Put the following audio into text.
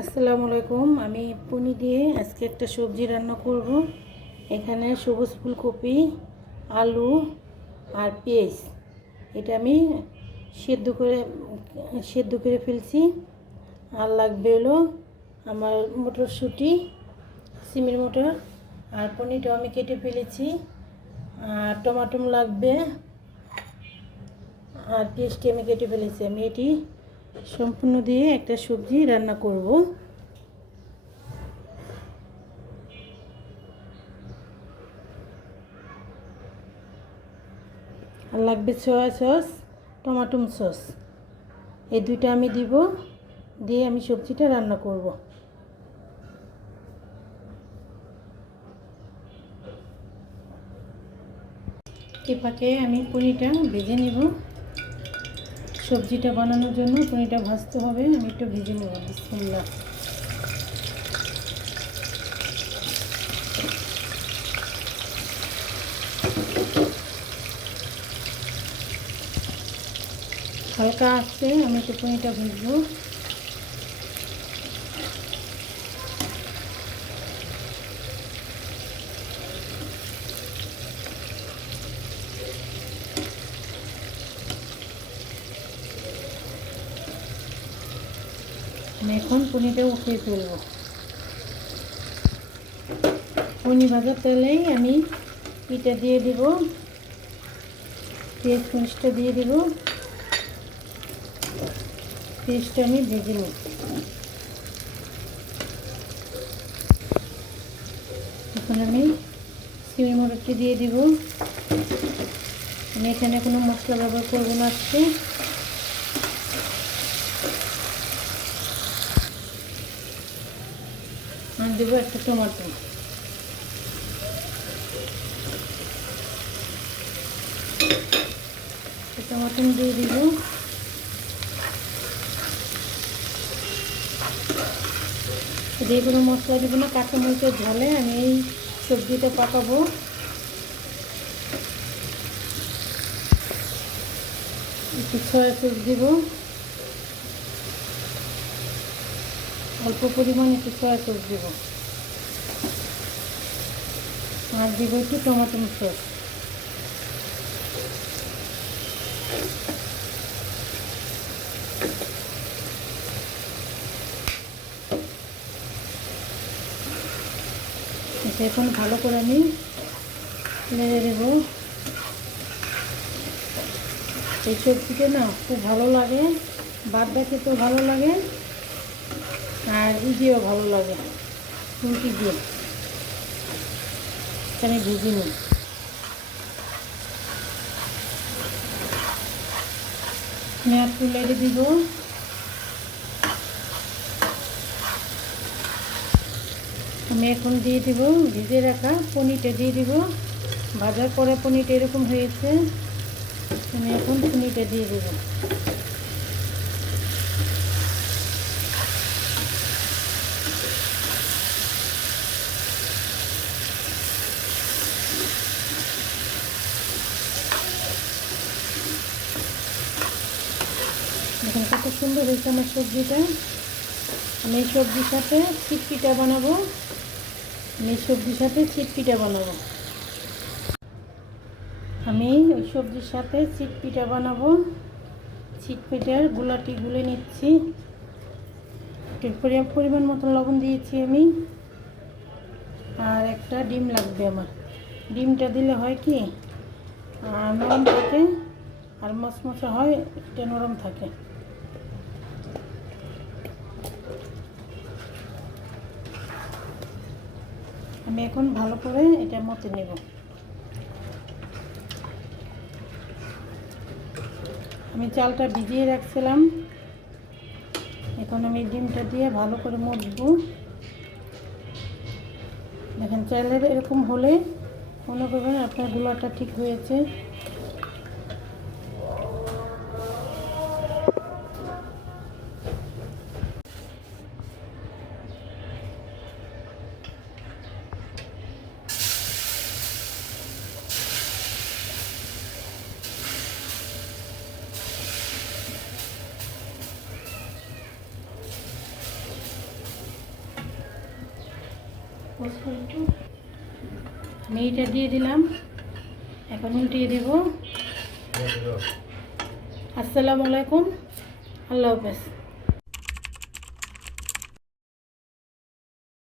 আসসালামু আলাইকুম। আমি পনির দিয়ে আজকে একটা সবজি রান্না করব। এখানে সবুজ ফুলকপি, আলু আর পেঁয়াজ এটা আমি সেদ্ধ করে ফেলছি। আর লাগবে হলো আমার মটরশুঁটি, সিমের মটর, আর পনিরটাও আমি কেটে ফেলেছি। আর টমাটো লাগবে, আর পেঁয়াজটি আমি কেটে ফেলেছি। আমি এটি সম্পূর্ণ দিয়ে একটা সবজি রান্না করব। আর লাগবে সয়া সস, টমেটো সস, এই দুইটা আমি দিব, দিয়ে আমি সবজিটা রান্না করব। এ ফাঁকে আমি পনিরটা ভেজে নেব। সবজিটা বানানোর জন্য পনিরটা ভাজতে হবে, আমি একটু ভেজে নেব। বিসমিল্লাহ। হালকা আঁচে আমি একটু পনিরটা ভেজবো। আমি এখন পনিরটা উঠিয়ে ফেলবো। পনির ভাজার তেলেই আমি এটা দিয়ে দিব, পেঁয়াজ মরিচটা দিয়ে দিব। পেঁয়াজটা আমি ভেজে নিই। এখন আমি সিমের মটরটি দিয়ে দিব। আমি এখানে কোনো মশলা ব্যবহার করবো না আজকে। আর দেবো একটা টমেটো। টমেটো দিয়ে দিব। দিয়ে কোনো মশলা দেবো না, কাঁচামরিচের ঝালে আমি এই সবজিটা পাকাবো। একটু সয়া সস দিব, অল্প পরিমাণ একটু সয়া সস দিব। আর দিব একটু টমেটো সস। এটা এখন ভালো করে আমি নেড়ে দেবো। এই সবজিটা না খুব ভালো লাগে, ভাত খেতেও ভালো লাগে, আর দিয়েও ভালো লাগে। ফুলকি দিয়ে আমি ভেজে নিই। আমি একটু নেড়ে দিব। আমি এখন দিয়ে দিব ভিজে রাখা পনিরটা দিয়ে দিব। ভাজার পরে পনিরটা এরকম হয়েছে, আমি এখন পনিরটা দিয়ে দেব। এখন কত সুন্দর হয়েছে আমার সবজিটা। আমি এই সবজির সাথে চিটপিঠা বানাবো। আমি এই সবজির সাথে চিটপিঠা বানাবো। আমি ওই সবজির সাথে চিটপিঠা বানাবো। চিটপিঠার গুলাটি গুলে নিচ্ছি। পরিমাণ মতো লবণ দিয়েছি আমি। আর একটা ডিম লাগবে আমার। ডিমটা দিলে হয় কি নরম থাকে, আর মচমচে হয়, এটা নরম থাকে। আমি এখন ভালো করে এটা মতে নেব। আমি চালটা ভিজিয়ে রাখছিলাম, এখন আমি ডিমটা দিয়ে ভালো করে মজবো। দেখেন চালের এরকম হলে মনে করবেন আপনার গুলাটা ঠিক হয়েছে। আমি এটা দিয়ে দিলাম, এখন উল্টিয়ে দেব। আসসালামু আলাইকুম, আল্লাহ হাফেজ।